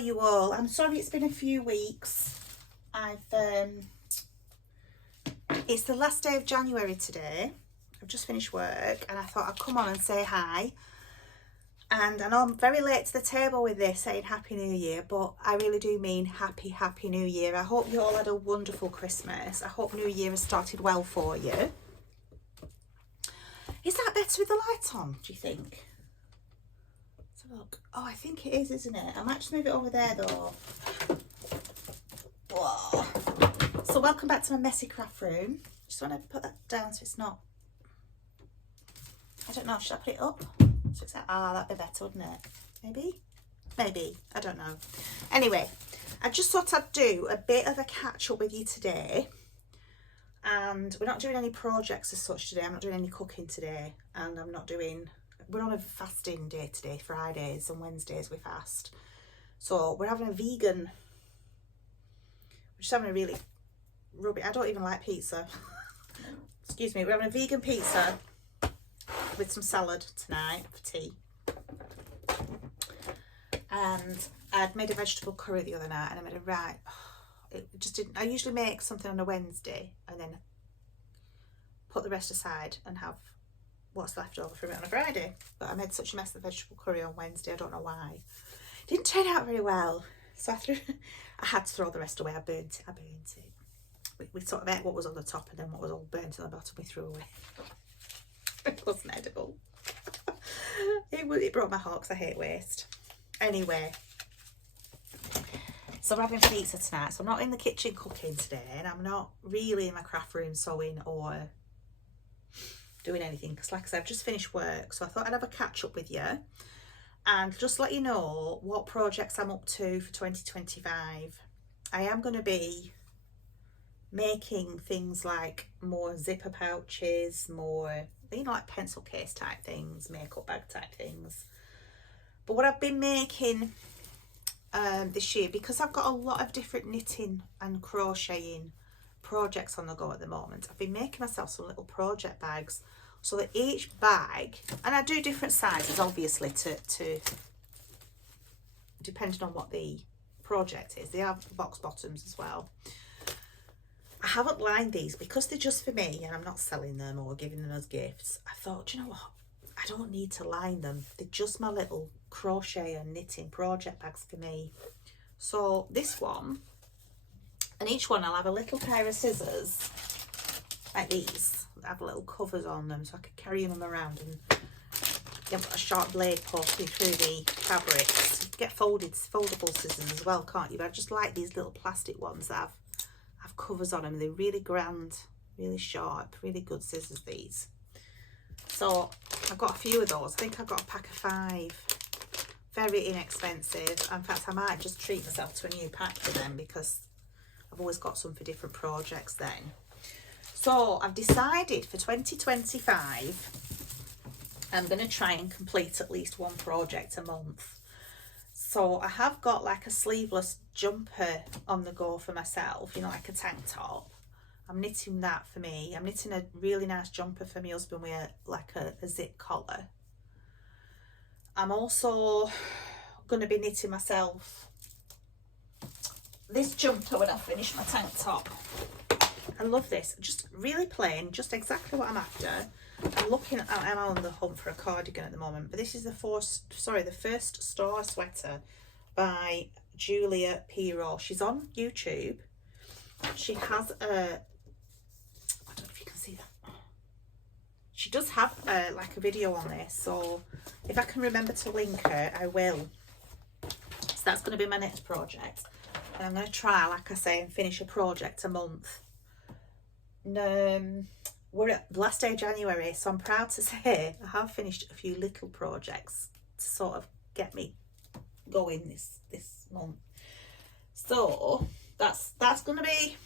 you all? I'm sorry it's been a few weeks. It's the last day of January today. I've just finished work and I thought I'd come on and say hi. And I know I'm very late to the table with this, saying Happy New Year, but I really do mean Happy New Year. I hope you all had a wonderful Christmas. I hope New Year has started well for you. Is that better with the light on, do you think? Let's have a look. Oh, I think it is, isn't it? I might just move it over there though. Whoa. So welcome back to my messy craft room. Just want to put that down so it's not, I don't know, should I put it up? So it's like, that'd be better, wouldn't it? Maybe, I don't know. Anyway, I just thought I'd do a bit of a catch up with you today. And we're not doing any projects as such today. I'm not doing any cooking today. And we're on a fasting day today. Fridays and Wednesdays we fast. So we're having a vegan, we're just having a really rubbish, I don't even like pizza. Excuse me, we're having a vegan pizza with some salad tonight for tea. And I'd made a vegetable curry the other night and I made it just didn't, I usually make something on a Wednesday and then put the rest aside and have what's left over from it on a Friday. But I made such a mess of the vegetable curry on Wednesday, I don't know why. It didn't turn out very well. So I had to throw the rest away. I burnt it. We sort of ate what was on the top and then what was all burnt on the bottom we threw away. It wasn't edible. It broke my heart because I hate waste. Anyway, so we're having pizza tonight. So I'm not in the kitchen cooking today and I'm not really in my craft room sewing or doing anything because like I said, I've just finished work. So I thought I'd have a catch up with you and just let you know what projects I'm up to for 2025. I am going to be making things like more zipper pouches, more, you know, like pencil case type things, makeup bag type things. But what I've been making this year, because I've got a lot of different knitting and crocheting projects on the go at the moment, I've been making myself some little project bags so that each bag, and I do different sizes obviously to depending on what the project is. They have box bottoms as well. I haven't lined these because they're just for me and I'm not selling them or giving them as gifts. I thought, do you know what? I don't need to line them. They're just my little crochet and knitting project bags for me. So this one, and each one I'll have a little pair of scissors like these. Have little covers on them so I can carry them around and get a sharp blade poking through the fabric. Get foldable scissors as well, can't you? But I just like these little plastic ones that have covers on them. They're really grand, really sharp, really good scissors, these. So I've got a few of those. I think I've got a pack of 5. Very inexpensive. In fact, I might just treat myself to a new pack for them because I've always got some for different projects then. So I've decided for 2025 I'm going to try and complete at least one project a month. So I have got like a sleeveless jumper on the go for myself, you know, like a tank top. I'm knitting that for me. I'm knitting a really nice jumper for my husband with a zip collar. I'm also going to be knitting myself this jumper when I finish my tank top. I love this, just really plain, just exactly what I'm after. I'm on the hunt for a cardigan at the moment, but this is the first Star Sweater by Julia Pero. She's on YouTube. She has I don't know if you can see that. She does have like a video on this, so if I can remember to link her, I will. So that's going to be my next project, and I'm going to try, like I say, and finish a project a month. We're at the last day of January, so I'm proud to say I have finished a few little projects to sort of get me going this month. So that's going to be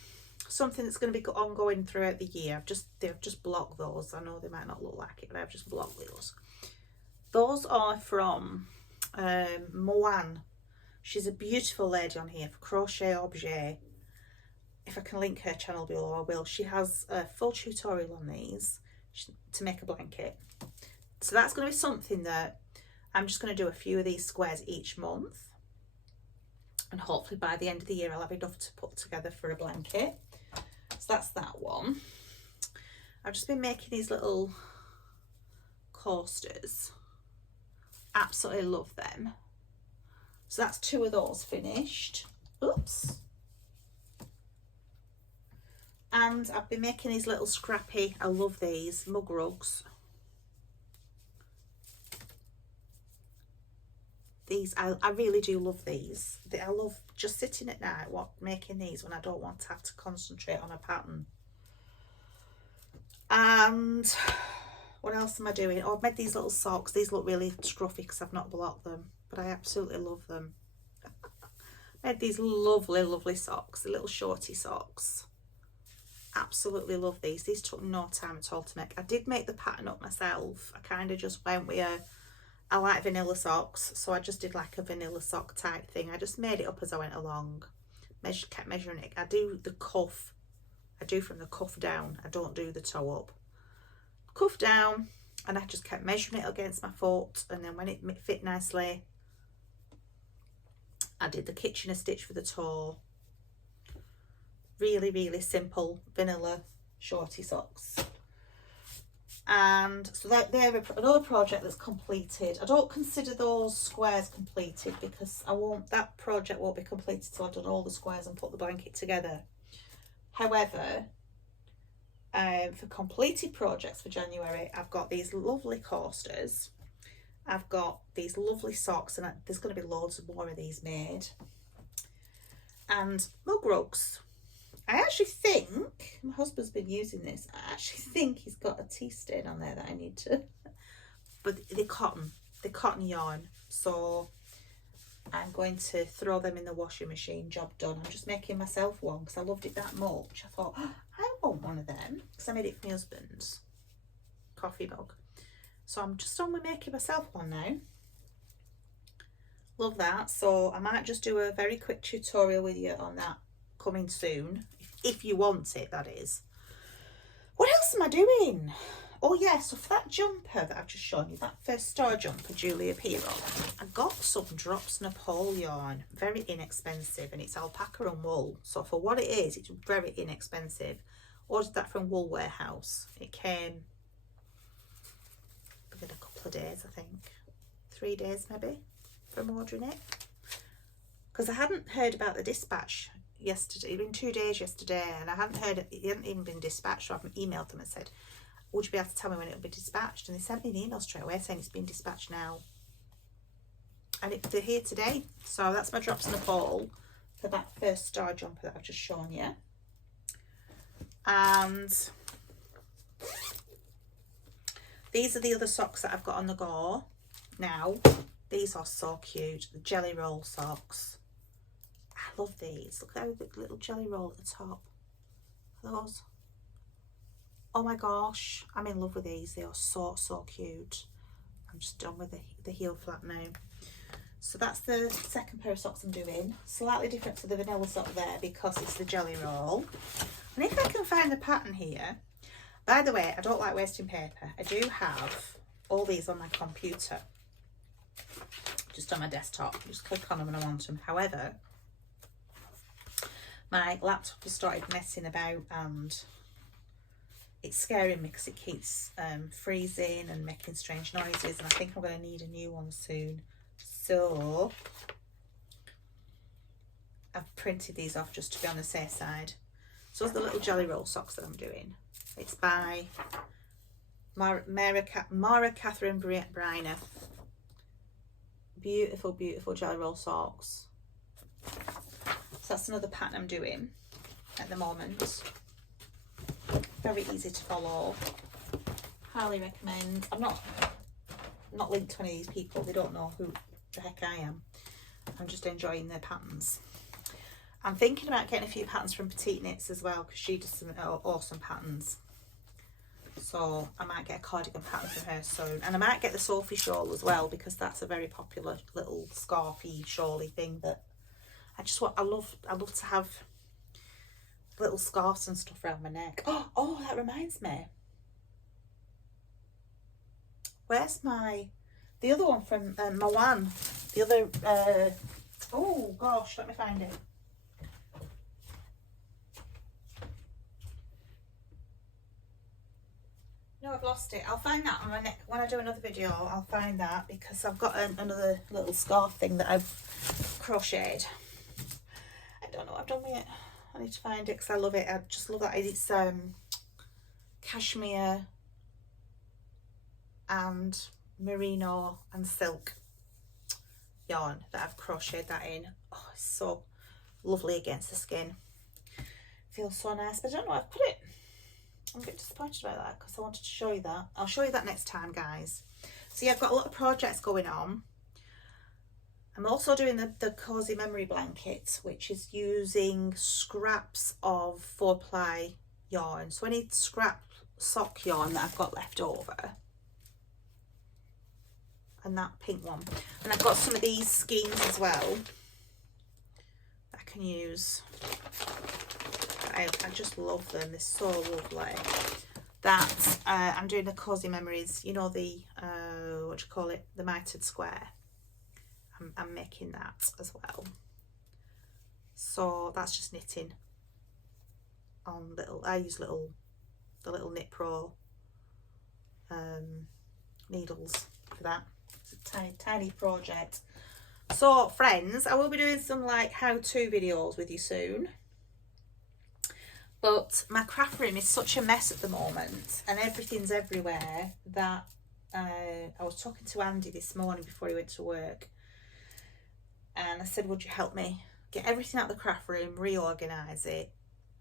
something that's going to be ongoing throughout the year. They've just blocked those. I know they might not look like it, but I've just blocked those. Those are from Moanne. She's a beautiful lady on here for Crochet Objet. If I can link her channel below, I will. She has a full tutorial on these to make a blanket. So that's going to be something that I'm just going to do a few of these squares each month. And hopefully by the end of the year I'll have enough to put together for a blanket. So that's that one. I've just been making these little coasters. Absolutely love them. So that's 2 of those finished. Oops. And I've been making these little scrappy, I love these, mug rugs. These, I really do love these. I love just sitting at night making these when I don't want to have to concentrate on a pattern. And what else am I doing? Oh, I've made these little socks. These look really scruffy because I've not blocked them, but I absolutely love them. Made these lovely, lovely socks, the little shorty socks. Absolutely love these. These took no time at all to make. I did make the pattern up myself. I kind of just went with I like vanilla socks, so I just did like a vanilla sock type thing. I just made it up as I went along. Kept measuring it. I do the cuff. I do from the cuff down. I don't do the toe up. Cuff down, and I just kept measuring it against my foot, and then when it fit nicely, I did the Kitchener stitch for the toe. Really, really simple vanilla shorty socks. And so they're another project that's completed. I don't consider those squares completed because that project won't be completed till I've done all the squares and put the blanket together. However, for completed projects for January, I've got these lovely coasters. I've got these lovely socks, and there's going to be loads of more of these made. And mug rugs. I actually think, my husband's been using this, I actually think he's got a tea stain on there that I need to, but they're cotton yarn, so I'm going to throw them in the washing machine, job done. I'm just making myself one because I loved it that much. I thought, oh, I want one of them because I made it for my husband's coffee mug. So I'm just on with making myself one now. Love that. So I might just do a very quick tutorial with you on that coming soon, if you want it, that is. What else am I doing? Oh yeah, so for that jumper that I've just shown you, that First Star jumper, Julia Pero, I got some Drops Nepal yarn, very inexpensive, and it's alpaca and wool. So for what it is, it's very inexpensive. Ordered that from Wool Warehouse. It came within a couple of days, I think. 3 days maybe from ordering it. Because I hadn't heard about the dispatch yesterday. It's been 2 days yesterday, and I hadn't heard it hadn't even been dispatched. So I've emailed them and said, would you be able to tell me when it'll be dispatched? And they sent me an email straight away saying it's been dispatched now, and they're here today. So that's my Drops Nepal for that First Star jumper that I've just shown you. And these are the other socks that I've got on the go now. These are so cute, the jelly roll socks. I love these. Look at the little jelly roll at the top. Those. Oh my gosh, I'm in love with these. They are so, so cute. I'm just done with the heel flap now. So that's the second pair of socks I'm doing. Slightly different to the vanilla sock there because it's the jelly roll. And if I can find the pattern here, by the way, I don't like wasting paper. I do have all these on my computer, just on my desktop. Just click on them when I want them. However, my laptop has started messing about and it's scaring me because it keeps freezing and making strange noises, and I think I'm going to need a new one soon. So I've printed these off just to be on the safe side. So the little jelly roll socks that I'm doing. It's by Mara Catherine Briner. Beautiful, beautiful jelly roll socks. So that's another pattern I'm doing at the moment. Very easy to follow. Highly recommend. I'm not linked to any of these people. They don't know who the heck I am. I'm just enjoying their patterns. I'm thinking about getting a few patterns from Petite Knits as well, because she does some awesome patterns. So I might get a cardigan pattern from her soon. And I might get the Sophie shawl as well, because that's a very popular little scarfy, shawly thing that I love to have little scarves and stuff around my neck. Oh, that reminds me. Where's the other one from Moan? The other Oh gosh, let me find it. No, I've lost it. I'll find that on my next, when I do another video. I'll find that because I've got another little scarf thing that I've crocheted. I don't know what I've done with it. I need to find it because I love it. I just love that. It's cashmere and merino and silk yarn that I've crocheted that in. Oh, it's so lovely against the skin. Feels so nice, but I don't know where I've put it. I'm a bit disappointed about that because I wanted to show you that. I'll show you that next time, guys. So yeah, I've got a lot of projects going on. I'm also doing the Cozy Memory Blanket, which is using scraps of 4-ply yarn. So any scrap sock yarn that I've got left over. And that pink one. And I've got some of these skeins as well that I can use. I just love them. They're so lovely. That I'm doing the Cozy Memories, you know, the what do you call it, the mitered square. I'm making that as well. So that's just knitting on little, I use the little Knit Pro needles for that. It's a tiny project. So friends, I will be doing some like how-to videos with you soon. But my craft room is such a mess at the moment and everything's everywhere that I was talking to Andy this morning before he went to work, and I said, would you help me get everything out of the craft room, reorganise it,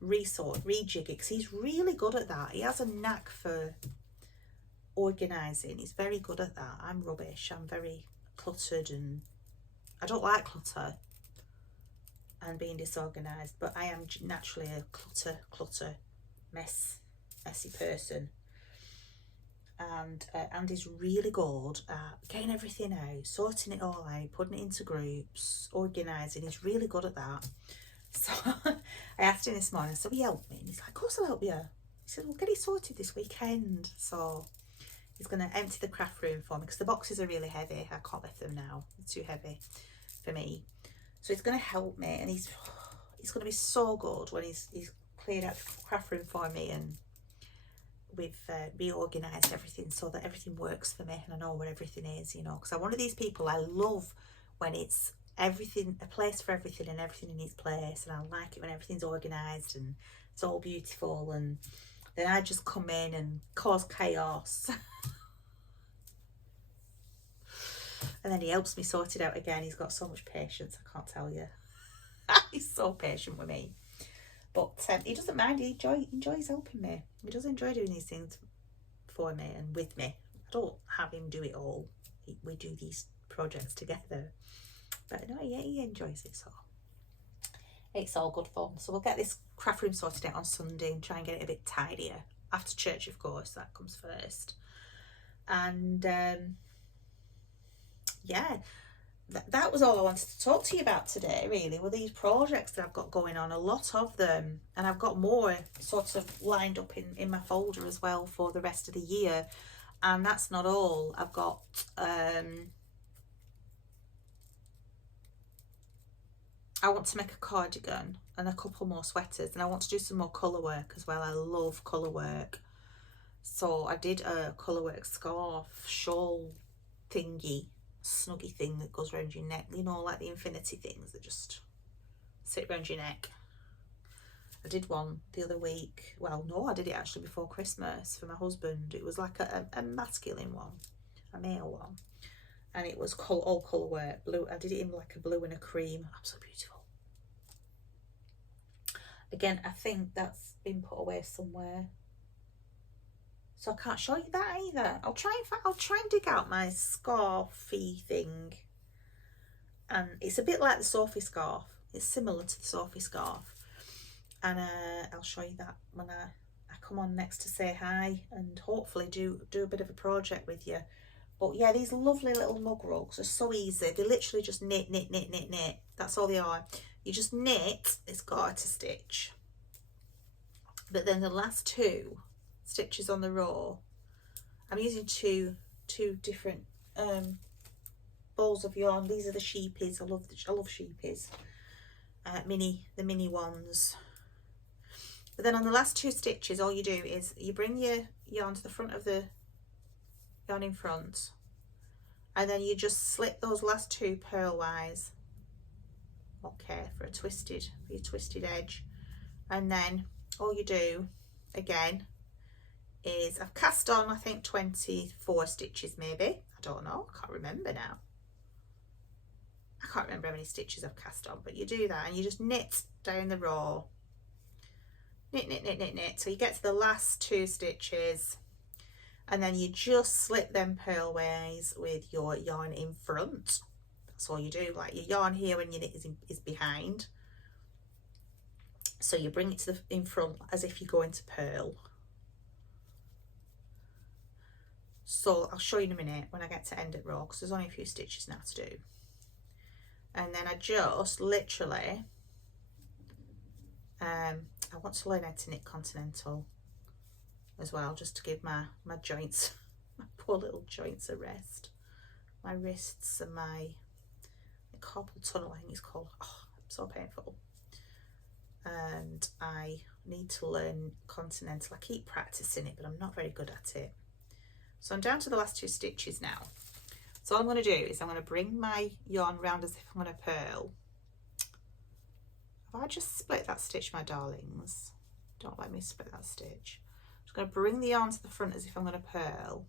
resort, rejig it, because he's really good at that. He has a knack for organising. He's very good at that. I'm rubbish. I'm very cluttered and I don't like clutter and being disorganised, but I am naturally a messy person. And Andy's really good at getting everything out, sorting it all out, putting it into groups, organising. He's really good at that. So I asked him this morning, so will you help me? And he's like, of course I'll help you. He said, well, get it sorted this weekend. So he's going to empty the craft room for me because the boxes are really heavy. I can't lift them now. They're too heavy for me. So he's going to help me, and he's going to be so good when he's cleared out the craft room for me, and we've reorganised everything so that everything works for me and I know where everything is, you know, because I'm one of these people, I love when it's everything, a place for everything and everything in its place, and I like it when everything's organised and it's all beautiful, and then I just come in and cause chaos. And then he helps me sort it out again. He's got so much patience, I can't tell you. He's so patient with me. But he doesn't mind. He enjoys helping me. He does enjoy doing these things for me and with me. I don't have him do it all. We do these projects together. But no, yeah, he enjoys it, so it's all good fun. So we'll get this craft room sorted out on Sunday and try and get it a bit tidier. After church, of course, that comes first. And yeah, that was all I wanted to talk to you about today, really, were these projects that I've got going on, a lot of them, and I've got more sort of lined up in my folder as well for the rest of the year. And that's not all. I've got I want to make a cardigan and a couple more sweaters, and I want to do some more colour work as well. I love colour work. So I did a colour work scarf shawl thingy, snuggy thing that goes around your neck, you know, like the infinity things that just sit around your neck. I did one the other week. Well, no, I did it actually before Christmas for my husband. It was like a masculine one, a male one, and it was all colour work, blue. I did it in like a blue and a cream. Absolutely beautiful. Again, I think that's been put away somewhere, so I can't show you that either. I'll try and dig out my scarfy thing, and it's a bit like the Sophie scarf. It's similar to the Sophie scarf, and I'll show you that when I come on next to say hi and hopefully do a bit of a project with you. But yeah, these lovely little mug rugs are so easy. They literally just knit. That's all they are. You just knit, it's got to stitch, but then the last two stitches on the row, I'm using two different balls of yarn. These are the sheepies. I love sheepies. The mini ones. But then on the last 2 stitches, all you do is you bring your yarn to the front of the yarn in front, and then you just slip those last 2 purlwise, okay, for your twisted edge. And then all you do again is, I've cast on I think 24 stitches maybe, I don't know, I can't remember now. I can't remember how many stitches I've cast on, but you do that and you just knit down the row. Knit, knit, knit, knit, knit, till you get to the last 2 stitches, and then you just slip them purlways with your yarn in front. That's all you do, like your yarn here when you knit is behind. So you bring it to the in front as if you go into purl. So I'll show you in a minute when I get to end at row, because there's only a few stitches now to do. And then I just literally, I want to learn how to knit continental as well, just to give my joints, my poor little joints, a rest. My wrists and my carpal tunnel, I think it's called. Oh, so painful. And I need to learn continental. I keep practicing it, but I'm not very good at it. So I'm down to the last 2 stitches now. So all I'm going to do is I'm going to bring my yarn round as if I'm going to purl. Have I just split that stitch, my darlings? Don't let me split that stitch. I'm just going to bring the yarn to the front as if I'm going to purl,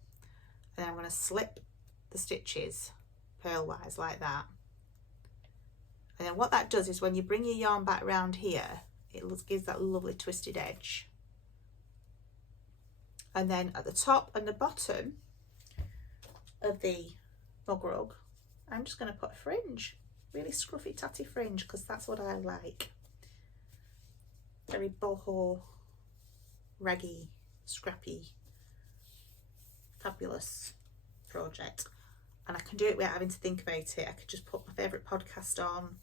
and then I'm going to slip the stitches purlwise like that. And then what that does is when you bring your yarn back round here, it gives that lovely twisted edge. And then at the top and the bottom of the mug rug, I'm just going to put a fringe, really scruffy tatty fringe, because that's what I like. Very boho, raggy, scrappy, fabulous project. And I can do it without having to think about it. I could just put my favourite podcast on,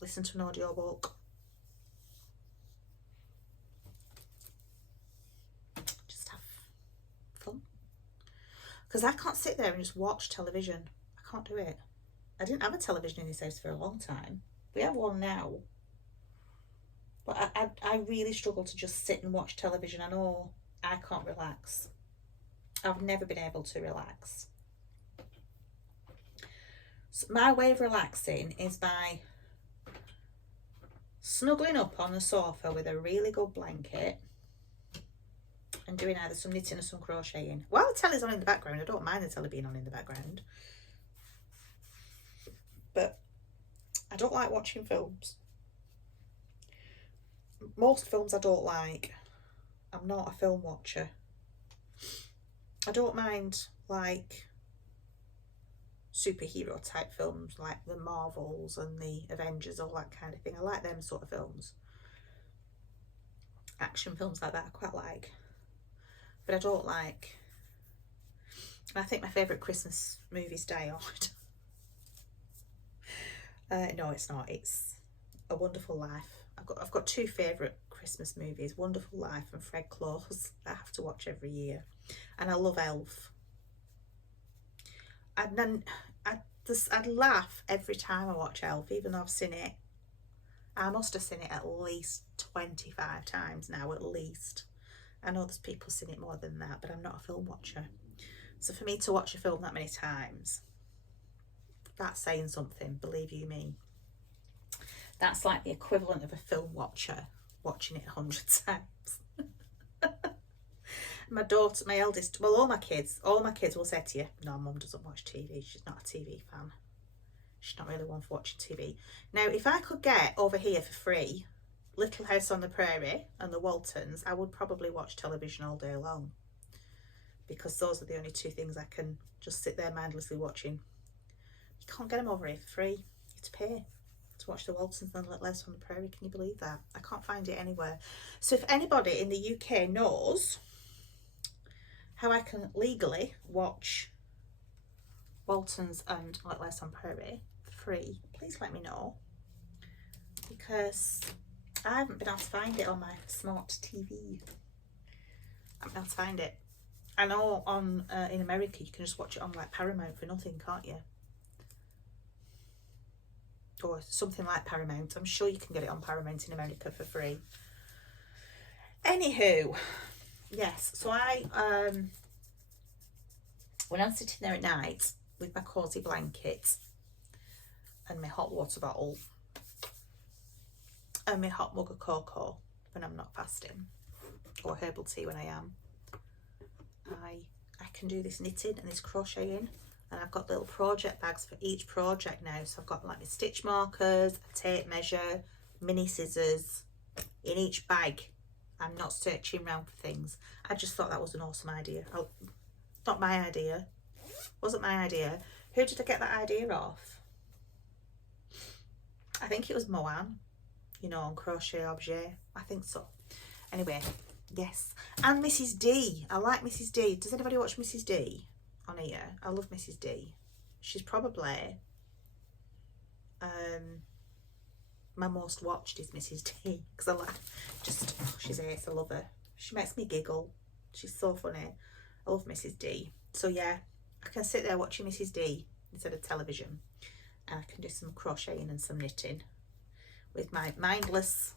listen to an audiobook, just have fun. Because I can't sit there and just watch television. I can't do it. I didn't have a television in this house for a long time. We have one now. But I really struggle to just sit and watch television. I know I can't relax. I've never been able to relax. So my way of relaxing is by snuggling up on the sofa with a really good blanket and doing either some knitting or some crocheting. While the telly's on in the background, I don't mind the telly being on in the background. But I don't like watching films. Most films I don't like. I'm not a film watcher. I don't mind like superhero type films like the Marvels and the Avengers, all that kind of thing. I like them sort of films. Action films like that I quite like. But I don't like, I think my favourite Christmas movie's Die Hard. No, it's not. It's A Wonderful Life. I've got 2 favourite Christmas movies, Wonderful Life and Fred Claus. I have to watch every year. And I love Elf. And then I'd laugh every time I watch Elf, even though I've seen it. I must have seen it at least 25 times now, at least. I know there's people seen it more than that, but I'm not a film watcher. So for me to watch a film that many times, that's saying something, believe you me. That's like the equivalent of a film watcher watching it 100 times. My daughter, my eldest, well, all my kids will say to you, no, Mum doesn't watch TV. She's not a TV fan. She's not really one for watching TV. Now, if I could get over here for free Little House on the Prairie and the Waltons, I would probably watch television all day long, because those are the only 2 things I can just sit there mindlessly watching. You can't get them over here for free. You have to pay to watch the Waltons and Little House on the Prairie. Can you believe that? I can't find it anywhere. So if anybody in the UK knows how I can legally watch Waltons and Little House on the Prairie for free, please let me know, because I haven't been able to find it on my smart TV. I haven't been able to find it. I know on in America you can just watch it on like Paramount for nothing, can't you? Or something like Paramount. I'm sure you can get it on Paramount in America for free. Anywho, yes, so I when I'm sitting there at night with my cosy blanket and my hot water bottle and my hot mug of cocoa when I'm not fasting, or herbal tea when I am, I can do this knitting and this crocheting, and I've got little project bags for each project now. So I've got like my stitch markers, a tape measure, mini scissors in each bag. I'm not searching around for things. I just thought that was an awesome idea. Oh, not my idea. Wasn't my idea. Who did I get that idea off? I think it was Moan, you know, on Crochet Objet. I think so. Anyway, yes. And Mrs. D. I like Mrs. D. Does anybody watch Mrs. D on here? I love Mrs. D. She's probably my most watched is Mrs. D, because I like just, oh, she's ace. I love her. She makes me giggle. She's so funny. I love Mrs. D. So yeah, I can sit there watching Mrs. D instead of television, and I can do some crocheting and some knitting with my mindless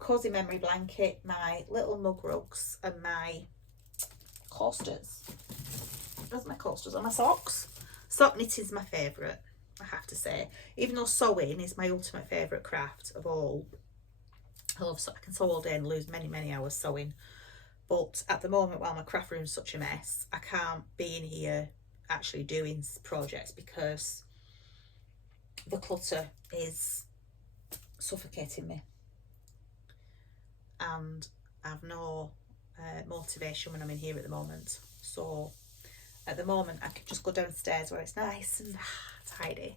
cozy memory blanket, my little mug rugs, and my coasters. Where's my coasters? And my socks. Sock knitting is my favourite, I have to say. Even though sewing is my ultimate favourite craft of all. I can sew all day and lose many hours sewing. But at the moment, while my craft room's such a mess, I can't be in here actually doing projects because the clutter is suffocating me. And I've no motivation when I'm in here at the moment. So at the moment, I can just go downstairs where it's nice and tidy.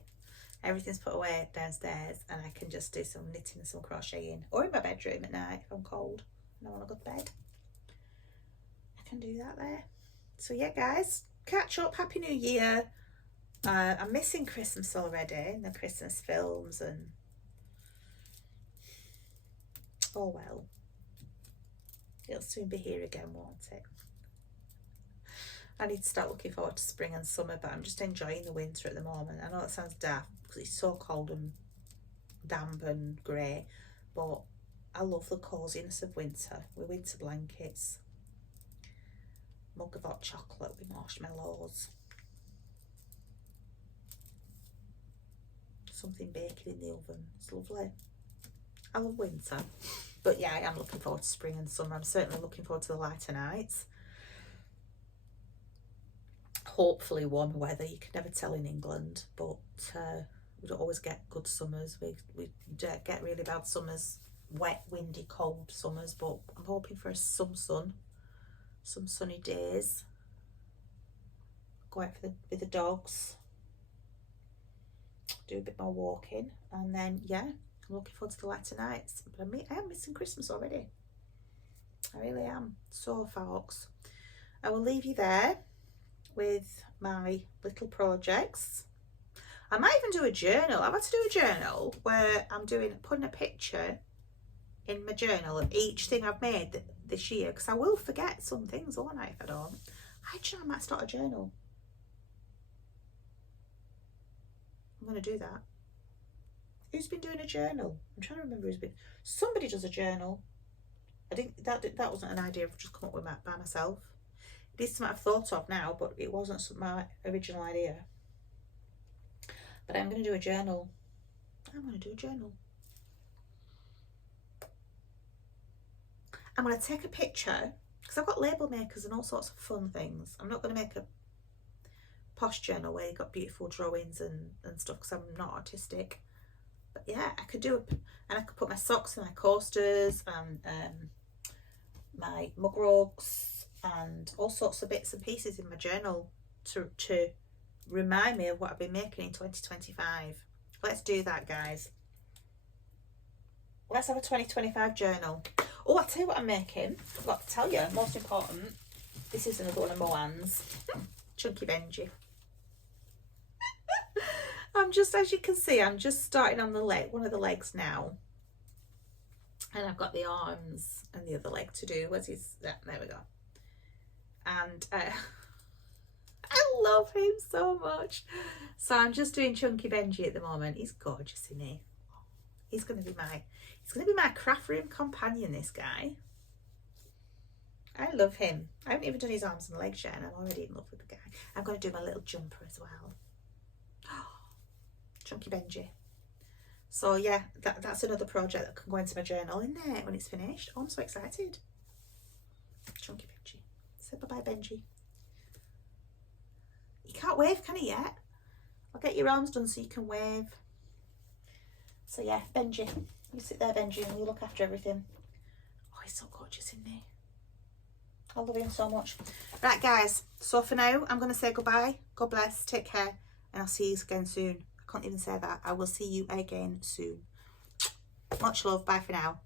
Everything's put away downstairs, and I can just do some knitting and some crocheting, or in my bedroom at night if I'm cold and I want to go to bed. I can do that there. So yeah, guys, catch up. Happy New Year. I'm missing Christmas already, and the Christmas films, and oh well. It'll soon be here again, won't it? I need to start looking forward to spring and summer, but I'm just enjoying the winter at the moment. I know that sounds daft because it's so cold and damp and grey, but I love the coziness of winter with winter blankets, mug of hot chocolate with marshmallows, something baking in the oven. It's lovely. I love winter. But yeah, I am looking forward to spring and summer. I'm certainly looking forward to the lighter nights. Hopefully warmer weather. You can never tell in England, but we don't always get good summers. We get really bad summers, wet, windy, cold summers, but I'm hoping for some sun, some sunny days. Go out with the dogs, do a bit more walking, and then yeah, I'm looking forward to the lighter nights. But I am missing Christmas already. I really am. So folks, I will leave you there with my little projects. I might even do a journal. I've had to do a journal where I'm putting a picture in my journal of each thing I've made this year, because I will forget some things, won't I, if I don't? Actually, I might start a journal. I'm going to do that. Who's been doing a journal? I'm trying to remember who's been. Somebody does a journal. I think that wasn't an idea I've just come up with by myself. It is something I've thought of now, but it wasn't my original idea. But I'm going to do a journal. I'm going to do a journal. I'm going to take a picture, because I've got label makers and all sorts of fun things. I'm not going to make a posh journal where you've got beautiful drawings and stuff, because I'm not artistic. But yeah, I could do and I could put my socks and my coasters and my mug rugs and all sorts of bits and pieces in my journal to remind me of what I've been making in 2025. Let's do that, guys. Let's have a 2025 journal. Oh, I'll tell you what I'm making. I forgot to tell you, most important, this is another one of Moan's. Chunky Benji. I'm just, as you can see, I'm just starting on the leg, one of the legs now. And I've got the arms and the other leg to do. Where's his, yeah, there we go. And I love him so much. So I'm just doing Chunky Benji at the moment. He's gorgeous, isn't he? He's gonna be my craft room companion, this guy. I love him. I haven't even done his arms and legs yet, and I'm already in love with the guy. I'm going to do my little jumper as well. Chunky Benji. So yeah, that's another project that can go into my journal in there when it's finished. Oh, I'm so excited. Chunky Benji. Say bye-bye, Benji. You can't wave, can he, yet? I'll get your arms done so you can wave. So yeah, Benji. You sit there, Benji, and you look after everything. Oh, he's so gorgeous, isn't he? I love him so much. Right, guys, so for now, I'm going to say goodbye. God bless, take care, and I'll see you again soon. I can't even say that. I will see you again soon. Much love. Bye for now.